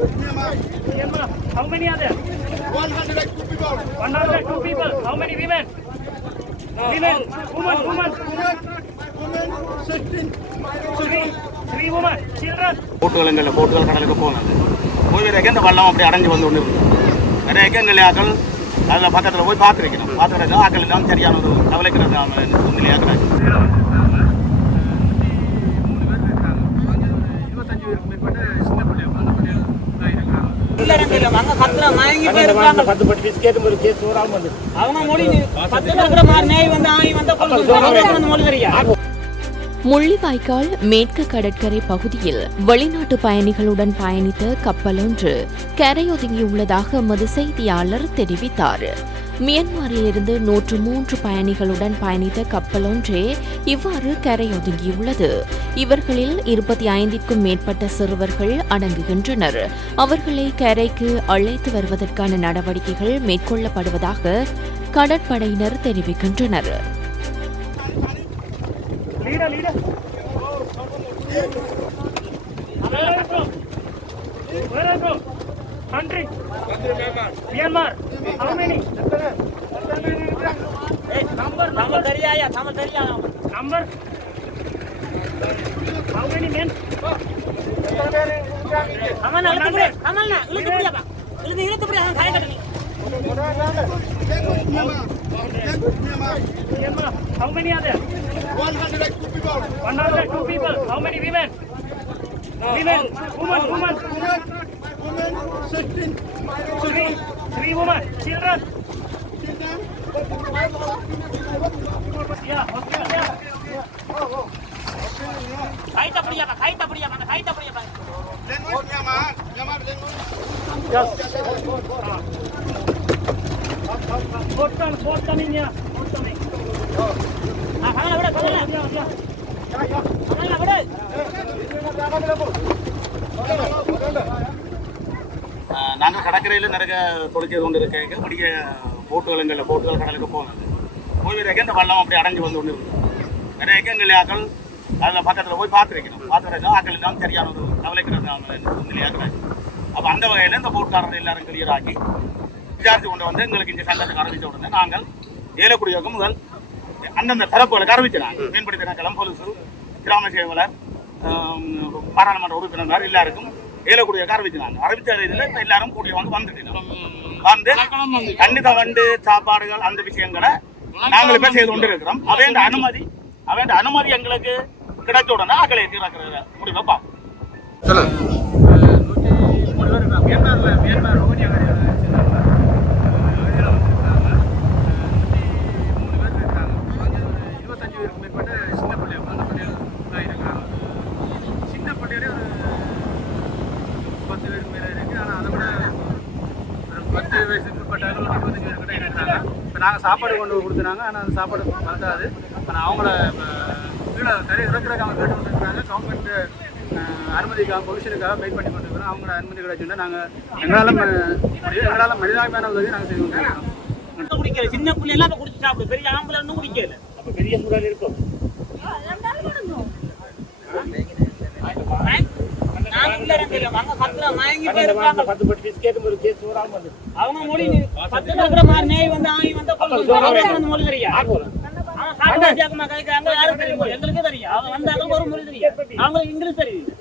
How many are there? 102 people. 102 people. How many women? Women. Women. Women. Women, women, 16. Three. Three women. Children. போட்டுகளுங்களில் போட்டுகள் கடலுக்கு போனது போய்விறக்க இந்த வெள்ளம் அப்படி அடைஞ்சு வந்து கொண்டு இருக்குது நிறைய ஆக்கள் அதில் பக்கத்தில் போய் பார்த்துருக்கணும் பார்த்துருக்கோம் ஆக்கள் எல்லாம் சரியான ஒரு கவலைக்கிறது நிலையாக்கிறாங்க அங்க கத்துற மயங்கி போயிருக்காங்க. பத்து பட்டு பிஸ்கெட் ஒரு கேஸ் வராமல் வந்து அவங்க மொழி பத்து இருக்கிற மாதிரி நேய் வந்து ஆய் வந்தா வந்து மொழி தெரியா முள்ளிவாய்க்கால் மேற்கு கடற்கரை பகுதியில் வெளிநாட்டு பயணிகளுடன் பயணித்த கப்பலொன்று கரையொதுங்கியுள்ளதாக எமது செய்தியாளர் தெரிவித்தார். மியான்மரிலிருந்து நூற்று மூன்று பயணிகளுடன் பயணித்த கப்பலொன்றே இவ்வாறு கரையொதுங்கியுள்ளது. இவர்களில் இருபத்தி ஐந்திற்கும் மேற்பட்ட சிறுவர்கள் அடங்குகின்றனர். அவர்களை கரைக்கு அழைத்து வருவதற்கான நடவடிக்கைகள் மேற்கொள்ளப்படுவதாக கடற்படையினர் தெரிவிக்கின்றனர். Leader, leader. Where are you from? Where are you from? Country. Myanmar. How many? Number, Tamil number, தெரியாயா Tamil தெரியா number. How many men? Tamil இழுத்து புரிய தமிழ் இழுத்து புரியாப்பா இழுத்து இழுத்து புரிய அவன் காய கட்டணி Language Myanmar. Language Myanmar. Myanmar. How many are there? 102 people. 102 people. How many women? Women, women, women. Women, 16. Three, three women. Children. Children. Yes. நாங்கள் கடற்கரையில் நிறைய தொலைச்சது கொண்டு இருக்க முடிய போட்டுகளுங்களில் போட்டுகள் கடலுக்கு போனது போய்விறக்க இந்த வள்ளம் அப்படி அடைஞ்சு வந்து கொண்டு இருக்குது. நிறைய எங்கள் ஆக்கள் அதில் பக்கத்தில் போய் பார்த்துருக்கணும். பார்த்துருக்கோம் ஆக்கள் எல்லாம் சரியான ஒரு கவலைக்கிறது நிலையாக்கிறாங்க அப்போ அந்த வகையில் இந்த போட்டுக்காரர் எல்லாரும் கிளியர் ஆக்கி விசாரித்து கொண்டு வந்து எங்களுக்கு இந்த சங்கத்துக்கு அறிவித்த உடனே நாங்கள் ஏலக்குடியோகம் முதல் அந்தந்த தரப்புகளுக்கு அறிவிச்சினாங்க மீன்பிடி திணைக்களம் போலீஸு கிராம சேவலர் பாராளுமன்ற உறுப்பினர் எல்லாருக்கும் ஏலக்குடியோக அறிவிச்சினாங்க அறிவிச்ச இதில் இப்போ எல்லாரும் கூடிய வந்து வந்துட்டோம் வந்து கண்டித வண்டு சாப்பாடுகள் அந்த விஷயங்களை நாங்கள் இப்போ செய்து கொண்டு இருக்கிறோம் அவைய அனுமதி அவைய அனுமதி எங்களுக்கு கிடைச்ச உடனே ஆக்களை தீர்க்கிற முடிவை பார்ப்போம். பத்து வயது பேர் இருக்குது ஆனால் அதை விட ஃபஸ்ட்டு வயசுக்கு பிற்பட்டாயிரம் குழந்தைங்க இருக்கிறாங்க இப்போ நாங்கள் சாப்பாடு கொண்டு கொடுத்துனாங்க ஆனால் அந்த சாப்பாடு வந்தாது ஆனால் அவங்கள இப்போ கீழே கரை இறக்குறதுக்கு அவங்க கேட்டு வந்துருக்காங்க கவர்மெண்ட் அனுமதிக்காக பொலிஷனுக்காக வெயிட் பண்ணி கொண்டிருக்கிறோம் அவங்களோட அனுமதி கிடைச்சுன்னா நாங்கள் எங்களால் முடியும் எங்களால் மனிதாபிமான உதவி நாங்கள் செய்து கொண்டு குடிக்கல. சின்ன புள்ளி குடிச்சு சாப்பிடு பெரிய ஆம்பளை இன்னும் குடிக்கல. அப்போ பெரிய சூழல் இருக்கும் நான் உள்ள இறங்கல அங்க கத்துற மயங்கி போயிருக்காங்க பத்து பட்டு பிஸ்கெட் ஒரு கேஸ் வராமல் வந்து அவங்க மொழி பத்து இருக்கிற மாதிரி நேய் வந்து ஆய் வந்தா மொழி தெரியா எங்களுக்கு தெரியும். அவங்க வந்தாங்க ஒரு மொழி தெரியும் அவங்க இங்கிலீஷ் தெரியுது